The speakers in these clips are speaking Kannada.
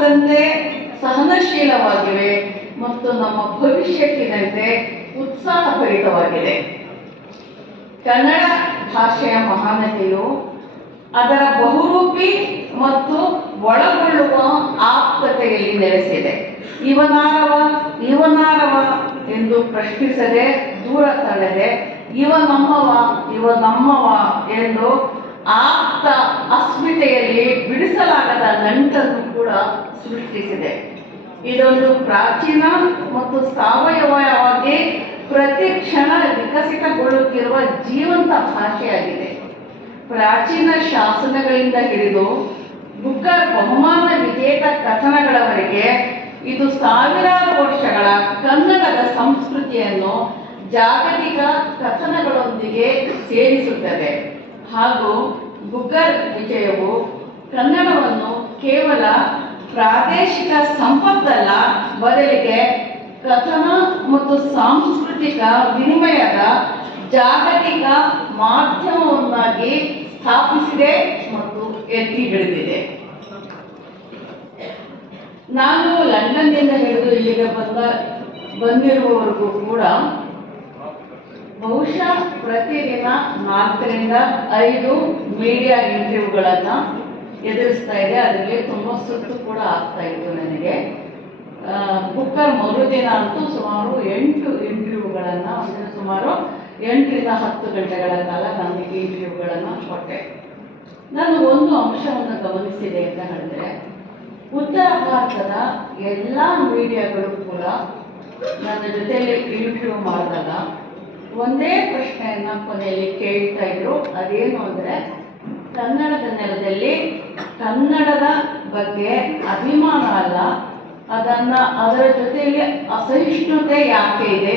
ಇತಿಹಾಸದಂತೆ ಸಹನಶೀಲವಾಗಿವೆ ಮತ್ತು ನಮ್ಮ ಭವಿಷ್ಯಕ್ಕಿನಂತೆ ಉತ್ಸಾಹಭರಿತವಾಗಿದೆ. ಕನ್ನಡ ಭಾಷೆಯ ಮಹಾನತೆಯು ಅದರ ಬಹುರೂಪಿ ಮತ್ತು ಒಳಗೊಳ್ಳುವ ಆಪ್ತತೆಯಲ್ಲಿ ನೆಲೆಸಿದೆ. ಇವನಾರವ ಎಂದು ಪ್ರಶ್ನಿಸದೆ, ದೂರ ತಳ್ಳದೆ, ಇವ ನಮ್ಮವ ಎಂದು ಆಪ್ತ ಅಸ್ಮಿತೆಯಲ್ಲಿ ಬಿಡಿಸಲಾಗದ ನಂಟನ್ನು ಕೂಡ ಸೃಷ್ಟಿಸಿದೆ. ಇದೊಂದು ಪ್ರಾಚೀನ ಮತ್ತು ಸಾವಯವವಾಗಿ ಪ್ರತಿ ಕ್ಷಣ ವಿಕಸಿತಗೊಳ್ಳುತ್ತಿರುವ ಜೀವಂತ ಭಾಷೆಯಾಗಿದೆ. ಪ್ರಾಚೀನ ಶಾಸನಗಳಿಂದ ಹಿಡಿದು ಬುಕ್ಕರ್ ಬಹುಮಾನ ವಿಜೇತ ಕಥನಗಳವರೆಗೆ ಇದು ಸಾವಿರಾರು ವರ್ಷಗಳ ಕನ್ನಡದ ಸಂಸ್ಕೃತಿಯನ್ನು ಜಾಗತಿಕ ಕಥನಗಳೊಂದಿಗೆ ಸೇರಿಸುತ್ತದೆ. ಹಾಗೂ ಬುಕ್ಕರ್ ವಿಜಯವು ಕನ್ನಡವನ್ನು ಕೇವಲ ಪ್ರಾದೇಶಿಕ ಸಂಪತ್ತಲ್ಲ, ಬದಲಿಗೆ ಕಥನ ಮತ್ತು ಸಾಂಸ್ಕೃತಿಕ ವಿನಿಮಯದ ಜಾಗತಿಕ ಮಾಧ್ಯಮವನ್ನಾಗಿ ಸ್ಥಾಪಿಸಿದೆ ಮತ್ತು ಎತ್ತಿ ಹಿಡಿದಿದೆ. ನಾನು ಲಂಡನ್ನಿಂದ ಹಿಡಿದು ಇಲ್ಲಿಗೆ ಬಂದಿರುವವರೆಗೂ ಕೂಡ ಬಹುಶಃ ಪ್ರತಿದಿನ 4 ರಿಂದ 5 ಮೀಡಿಯಾ ಇಂಟರ್ವ್ಯೂಗಳನ್ನು ಎದುರಿಸ್ತಾ ಇದೆ. ಅದರಲ್ಲಿ ತುಂಬ ಸುತ್ತು ಕೂಡ ಆಗ್ತಾ ಇತ್ತು ನನಗೆ. ಬುಕ್ಕರ್ ಮರುದಿನ ಅಂತೂ ಸುಮಾರು 8 ಇಂಟರ್ವ್ಯೂಗಳನ್ನು, ಅಂದರೆ ಸುಮಾರು 8 ರಿಂದ 10 ಗಂಟೆಗಳ ಕಾಲ ನನಗೆ ಇಂಟರ್ವ್ಯೂಗಳನ್ನು ಕೊಟ್ಟೆ. ನಾನು ಒಂದು ಅಂಶವನ್ನು ಗಮನಿಸಿದೆ ಅಂತ ಹೇಳಿದ್ರೆ, ಉತ್ತರ ಭಾರತದ ಎಲ್ಲ ಮೀಡಿಯಾಗಳು ಕೂಡ ನನ್ನ ಜೊತೆಯಲ್ಲಿ ಇಂಟರ್ವ್ಯೂ ಮಾಡಿದಾಗ ಒಂದೇ ಪ್ರಶ್ನೆಯನ್ನು ಕೊನೆಯಲ್ಲಿ ಕೇಳ್ತಾ ಇದ್ರು. ಅದೇನು ಅಂದರೆ, ಕನ್ನಡದ ನೆಲದಲ್ಲಿ ಕನ್ನಡದ ಬಗ್ಗೆ ಅಭಿಮಾನ ಅಲ್ಲ, ಅದರ ಜೊತೆಯಲ್ಲಿ ಅಸಹಿಷ್ಣುತೆ ಯಾಕೆ ಇದೆ?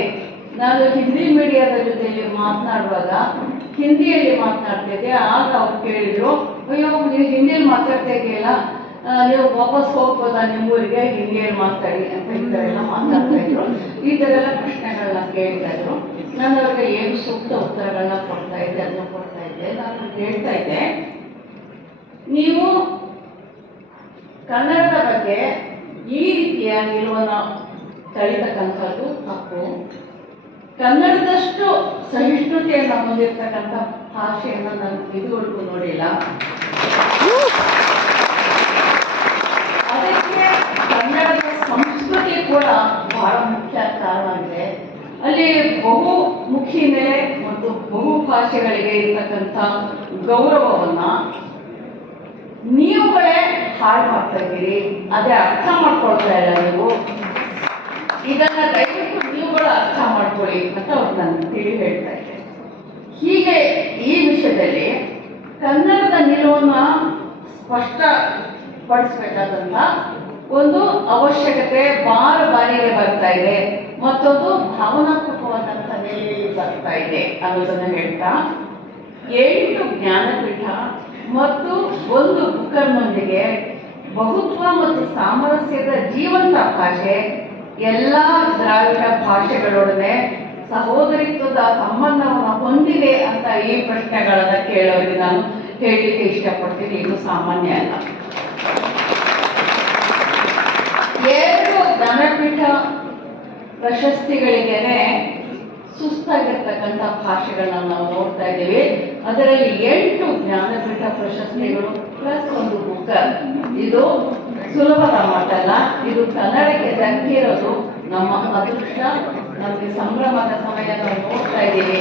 ನಾನು ಹಿಂದಿ ಮೀಡಿಯಾದ ಜೊತೆಯಲ್ಲಿ ಮಾತನಾಡುವಾಗ ಹಿಂದಿಯಲ್ಲಿ ಮಾತನಾಡ್ತಿದ್ದೆ. ಆಗ ಅವ್ರು ಕೇಳಿದ್ರು, ಅಯ್ಯೋ ನೀವು ಹಿಂದಿಯಲ್ಲಿ ಮಾತಾಡ್ತಾ ಇದೆಯಲ್ಲ, ನೀವು ವಾಪಸ್ ಹೋಗ್ಬೋದಾ ನಿಮ್ಮೂರಿಗೆ, ಹಿಂದಿಯಲ್ಲಿ ಮಾತಾಡಿ ಅಂತ ಈ ಥರ ಎಲ್ಲ ಮಾತಾಡ್ತಾ ಇದ್ರು. ಈ ಥರ ಎಲ್ಲ ಪ್ರಶ್ನೆಗಳನ್ನ ಕೇಳ್ತಾ ಇದ್ರು. ನಾನು ಅವ್ರಿಗೆ ಏನು ಸೂಕ್ತ ಉತ್ತರಗಳನ್ನ ಕೊಡ್ತಾ ಇದ್ದೆ, ಅದನ್ನು ಕೊಡ್ತಾ ಇದ್ದೆ. ನಾನು ಹೇಳ್ತಾ ಇದ್ದೆ, ನೀವು ಕನ್ನಡದ ಬಗ್ಗೆ ಈ ರೀತಿಯ ನಿಲುವನ್ನು ತಳಿತಕ್ಕಂಥದ್ದು ತಪ್ಪು. ಕನ್ನಡದಷ್ಟು ಸಹಿಷ್ಣುತೆಯನ್ನು ಹೊಂದಿರತಕ್ಕಂಥ ಭಾಷೆಯನ್ನು ನಾನು ಇದುವರೆಗೂ ನೋಡಿಲ್ಲ. ಅದಕ್ಕೆ ಕನ್ನಡದ ಸಂಸ್ಕೃತಿ ಕೂಡ ಬಹಳ ಮುಖ್ಯ ಕಾರಣ ಆಗಿದೆ. ಅಲ್ಲಿ ಬಹುಮುಖಿ ನೆಲೆ ಮತ್ತು ಬಹುಭಾಷೆಗಳಿಗೆ ಇರತಕ್ಕಂಥ ಗೌರವವನ್ನು ನೀವುಗಳೇ ಹಾಳು ಮಾಡ್ತಾ ಇದ್ದೀರಿ. ಅದೇ ಅರ್ಥ ಮಾಡ್ಕೊಳ್ತಾ ಇಲ್ಲ ನೀವು. ಇದನ್ನ ದಯವಿಟ್ಟು ನೀವುಗಳು ಅರ್ಥ ಮಾಡ್ಕೊಳ್ಳಿ ಅಂತ ಅವ್ರು ನಾನು ತಿಳಿ ಹೇಳ್ತಾ ಇದ್ದೆ. ಹೀಗೆ ಈ ವಿಷಯದಲ್ಲಿ ಕನ್ನಡದ ನಿಲುವನ್ನು ಸ್ಪಷ್ಟಪಡಿಸಬೇಕಾದಂಥ ಒಂದು ಅವಶ್ಯಕತೆ ಬಾರಿಗೆ ಬರ್ತಾ ಇದೆ, ಮತ್ತೊಂದು ಭಾವನಾತ್ಮಕವಾದಂಥ ನೆಲೆಯಲ್ಲಿ ಬರ್ತಾ ಇದೆ ಅನ್ನೋದನ್ನು ಹೇಳ್ತಾ, 8 ಜ್ಞಾನಪೀಠ ಮತ್ತು 1 ಬುಕ್ಕರ್ನೊಂದಿಗೆ ಬಹುತ್ವ ಮತ್ತು ಸಾಮರಸ್ಯದ ಜೀವಂತ ಭಾಷೆ ಎಲ್ಲ ದ್ರಾವಿಡ ಭಾಷೆಗಳೊಡನೆ ಸಹೋದರಿತ್ವದ ಸಂಬಂಧವನ್ನು ಹೊಂದಿದೆ ಅಂತ ಈ ಪ್ರಶ್ನೆಗಳನ್ನು ಕೇಳೋರಿಗೆ ನಾನು ಹೇಳಲಿಕ್ಕೆ ಇಷ್ಟಪಡ್ತೀನಿ. ಇದು ಸಾಮಾನ್ಯ ಅಲ್ಲ. 2 ಜ್ಞಾನಪೀಠ ಪ್ರಶಸ್ತಿಗಳಿಗೇನೆ ಸುಸ್ತಾಗಿರ್ತಕ್ಕಂಥ ಭಾಷೆಗಳನ್ನ ನಾವು ನೋಡ್ತಾ ಇದ್ದೀವಿ. ಅದರಲ್ಲಿ 8 ಜ್ಞಾನಪೀಠ ಪ್ರಶಸ್ತಿಗಳು ಪ್ಲಸ್ 1 ಬುಕ್ಕರ್. ಇದು ಸುಲಭದ ಮಾತಲ್ಲ. ಇದು ಕನ್ನಡಕ್ಕೆ ದಕ್ಕಿರೋದು ನಮ್ಮ ಅದೃಷ್ಟ, ನಮಗೆ ಸಂಭ್ರಮದ ಸಮಯ ನಾವು ನೋಡ್ತಾ ಇದ್ದೀವಿ.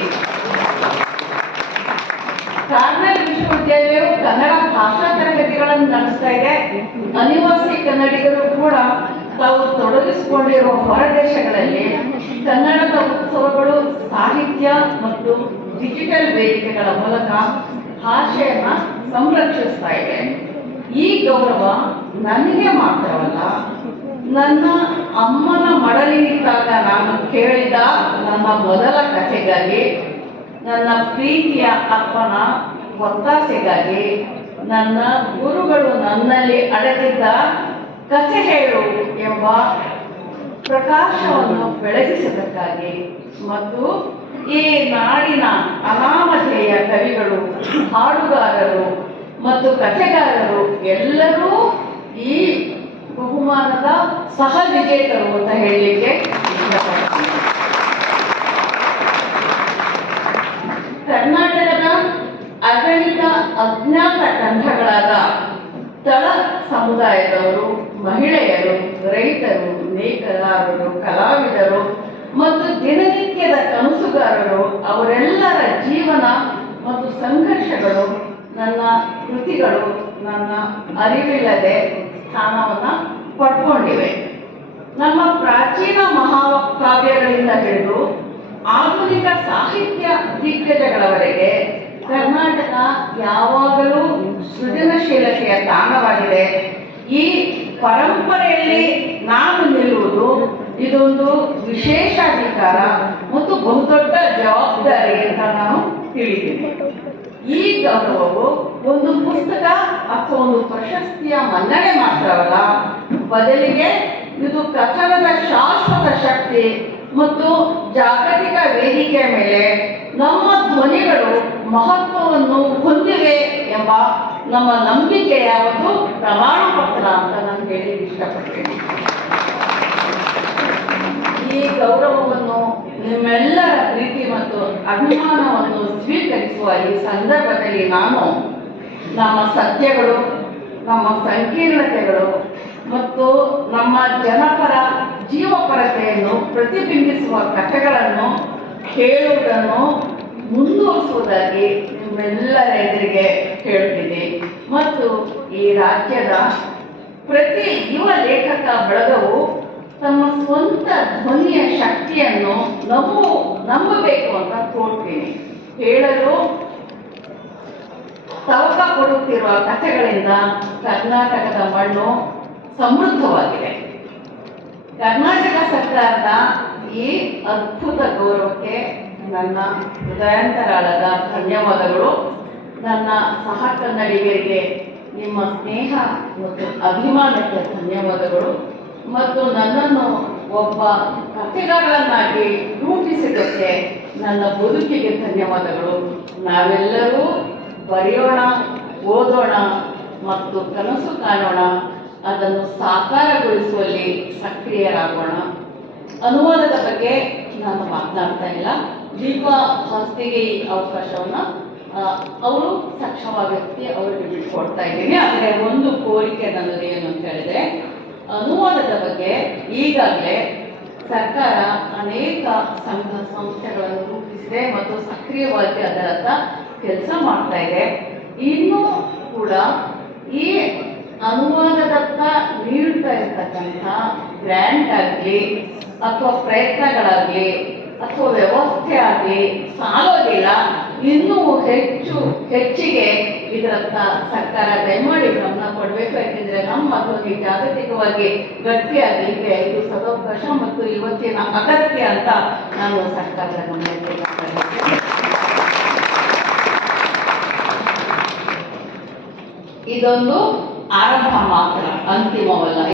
ಕಾರ್ನೆಲ್ ವಿಶ್ವವಿದ್ಯಾಲಯವು ಕನ್ನಡ ಭಾಷಾ ತರಗತಿಗಳನ್ನು ನಡೆಸ್ತಾ ಇದೆ. ಅನಿವಾಸಿ ಕನ್ನಡಿಗರು ಕೂಡ ತಾವು ತೊಡಗಿಸಿಕೊಂಡಿರುವ ಹೊರದೇಶಗಳಲ್ಲಿ ಕನ್ನಡದ ಉತ್ಸವಗಳು, ಸಾಹಿತ್ಯ ಮತ್ತು ಡಿಜಿಟಲ್ ವೇದಿಕೆಗಳ ಮೂಲಕ ಭಾಷೆಯನ್ನ ಸಂರಕ್ಷಿಸ್ತಾ ಇದೆ. ಈ ಗೌರವ ನನಗೆ ಮಾತ್ರವಲ್ಲ, ನನ್ನ ಅಮ್ಮನ ಮಡಲಿನಿದ್ದಾಗ ನಾನು ಕೇಳಿದ ನನ್ನ ಮೊದಲ ಕಥೆಗಾಗಿ, ನನ್ನ ಪ್ರೀತಿಯ ಅಪ್ಪನ ಒತ್ತಾಸೆಗಾಗಿ, ನನ್ನ ಗುರುಗಳು ನನ್ನಲ್ಲಿ ಅಡಗಿದ್ದ ಕಥೆ ಹೇಳು ಎಂಬ ಪ್ರಕಾಶವನ್ನು ಬೆಳಗಿಸಬೇಕಾಗಿ, ಮತ್ತು ಈ ನಾಡಿನ ಅನಾಮಧೇಯ ಕವಿಗಳು, ಹಾಡುಗಾರರು ಮತ್ತು ಕಥೆಗಾರರು ಎಲ್ಲರೂ ಈ ಬಹು ಸಹ ವಿಜೇತರು ಅಂತ ಹೇಳಲಿಕ್ಕೆ ಇಷ್ಟಪಡ್ತೀನಿ. ಕರ್ನಾಟಕದ ಅಗಣಿತ ಅಜ್ಞಾತ ಕಂಠಗಳಾದ ತಳ ಸಮುದಾಯದವರು, ಮಹಿಳೆಯರು, ರೈತರು, ನೇಕಾರರು, ಕಲಾವಿದರು ಮತ್ತು ದಿನನಿತ್ಯದ ಕನಸುಗಾರರು ಅವರೆಲ್ಲರ ಜೀವನ ಮತ್ತು ಸಂಘರ್ಷಗಳು ನನ್ನ ಕೃತಿಗಳು ನನ್ನ ಅರಿವಿಲ್ಲದೆ ಸ್ಥಾನವನ್ನು ಪಡ್ಕೊಂಡಿವೆ. ನಮ್ಮ ಪ್ರಾಚೀನ ಮಹಾಕಾವ್ಯಗಳಿಂದ ಹಿಡಿದು ಆಧುನಿಕ ಸಾಹಿತ್ಯ ದಿಗ್ಗಜಗಳವರೆಗೆ ಕರ್ನಾಟಕ ಯಾವಾಗಲೂ ಸೃಜನಶೀಲತೆಯ ತಾಣವಾಗಿದೆ. ಈ ಪರಂಪರೆಯಲ್ಲಿ ನಾನು ನಿಲ್ಲುವುದು ಇದೊಂದು ವಿಶೇಷಾಧಿಕಾರ ಮತ್ತು ಬಹುದೊಡ್ಡ ಜವಾಬ್ದಾರಿ ಅಂತ ನಾನು ತಿಳಿತೀನಿ. ಈ ಗೌರವವು ಒಂದು ಪುಸ್ತಕ ಅಥವಾ ಒಂದು ಪ್ರಶಸ್ತಿಯ ಮನ್ನಣೆ ಮಾತ್ರವಲ್ಲ, ಬದಲಿಗೆ ಇದು ಕಥನದ ಶಾಶ್ವತ ಶಕ್ತಿ ಮತ್ತು ಜಾಗತಿಕ ವೇದಿಕೆಯ ಮೇಲೆ ನಮ್ಮ ಧ್ವನಿಗಳು ಮಹತ್ವವನ್ನು ಹೊಂದಿವೆ ಎಂಬ ನಮ್ಮ ನಂಬಿಕೆಯ ಒಂದು ಪ್ರಮಾಣ ಪತ್ರ ಅಂತ ನಾನು ಹೇಳಿ ಇಷ್ಟಪಡ್ತೇನೆ. ಈ ಗೌರವವನ್ನು ನಿಮ್ಮೆಲ್ಲರ ಪ್ರೀತಿ ಮತ್ತು ಅಭಿಮಾನವನ್ನು ಸ್ವೀಕರಿಸುವ ಈ ಸಂದರ್ಭದಲ್ಲಿ ನಾನು ನಮ್ಮ ಸತ್ಯಗಳು, ನಮ್ಮ ಸಂಕೀರ್ಣತೆಗಳು ಮತ್ತು ನಮ್ಮ ಜನಪರ ಜೀವಪರತೆಯನ್ನು ಪ್ರತಿಬಿಂಬಿಸುವ ಕಥೆಗಳನ್ನು ಹೇಳುವುದನ್ನು ಮುಂದುವರಿಸುವುದಾಗಿ ನಿಮ್ಮೆಲ್ಲರ ಎದುರಿಗೆ ಹೇಳ್ತೀನಿ. ಮತ್ತು ಈ ರಾಜ್ಯದ ಪ್ರತಿ ಯುವ ಲೇಖಕ ಬಳಗವು ತಮ್ಮ ಸ್ವಂತ ಧ್ವನಿಯ ಶಕ್ತಿಯನ್ನು ನಂಬಬೇಕು ಅಂತ ತೋಡ್ತೀನಿ. ಹೇಳಲು ತವಕ ಕೊಡುತ್ತಿರುವ ಕಥೆಗಳಿಂದ ಕರ್ನಾಟಕದ ಮಣ್ಣು ಸಮೃದ್ಧವಾಗಿದೆ. ಕರ್ನಾಟಕ ಸರ್ಕಾರದ ಈ ಅದ್ಭುತ ಗೌರವಕ್ಕೆ ನನ್ನ ಹೃದಯಾಂತರಾಳದ ಧನ್ಯವಾದಗಳು. ನನ್ನ ಸಹ ಕನ್ನಡಿಗರಿಗೆ ನಿಮ್ಮ ಸ್ನೇಹ ಮತ್ತು ಅಭಿಮಾನಕ್ಕೆ ಧನ್ಯವಾದಗಳು. ಮತ್ತು ನನ್ನನ್ನು ಒಬ್ಬ ಕಥೆಗಾರರನ್ನಾಗಿ ರೂಪಿಸಿದ್ದಕ್ಕೆ ನನ್ನ ಬದುಕಿಗೆ ಧನ್ಯವಾದಗಳು. ನಾವೆಲ್ಲರೂ ಬರೆಯೋಣ, ಓದೋಣ ಮತ್ತು ಕನಸು ಕಾಣೋಣ, ಅದನ್ನು ಸಾಕಾರಗೊಳಿಸುವಲ್ಲಿ ಸಕ್ರಿಯರಾಗೋಣ. ಅನುವಾದದ ಬಗ್ಗೆ ನಾನು ಮಾತನಾಡ್ತಾ ಇಲ್ಲ. ದೀಪಾ ಹೊಸ್ತಿಗೆ ಈ ಅವಕಾಶವನ್ನು ಅವರು ಸಕ್ಷಮ ವ್ಯಕ್ತಿ ಅವರಿಗೆ ಬಿಟ್ಕೊಡ್ತಾ ಇದ್ದೀನಿ. ಆದರೆ ಒಂದು ಕೋರಿಕೆ ನನ್ನದು ಏನು ಅಂತ ಹೇಳಿದ್ರೆ, ಅನುವಾದದ ಬಗ್ಗೆ ಈಗಾಗಲೇ ಸರ್ಕಾರ ಅನೇಕ ಸಂಘ ಸಂಸ್ಥೆಗಳನ್ನು ರೂಪಿಸಿದೆ ಮತ್ತು ಸಕ್ರಿಯವಾಗಿ ಅದರತ್ತ ಕೆಲಸ ಮಾಡ್ತಾ ಇದೆ. ಇನ್ನೂ ಕೂಡ ಈ ಅನುವಾದದತ್ತ ನೀಡ್ತಾ ಇರ್ತಕ್ಕಂಥ ಗ್ರ್ಯಾಂಟ್ ಆಗಲಿ ಅಥವಾ ಪ್ರಯತ್ನಗಳಾಗಲಿ ಅಥವಾ ವ್ಯವಸ್ಥೆ ಆಗಲಿ ಸಾಲೋದಿಲ್ಲ. ಇನ್ನೂ ಹೆಚ್ಚಿಗೆ ಇದರತ್ತ ಸರ್ಕಾರ ದಯಮಾಡಿ ಗಮನ ಕೊಡಬೇಕು. ಯಾಕೆಂದರೆ ನಮ್ಮ ಧ್ವನಿ ಜಾಗತಿಕವಾಗಿ ಗಟ್ಟಿಯಾಗಲಿಕ್ಕೆ ಇದು ಸದವಕಾಶ ಮತ್ತು ಇವತ್ತಿನ ಅಗತ್ಯ ಅಂತ ನಾನು ಸರ್ಕಾರದ ಗಮನಕ್ಕೆ ತರ್ತೇನೆ. ಇದೊಂದು ಆರಂಭ ಮಾತ್ರ, ಅಂತಿಮವಲ್ಲ.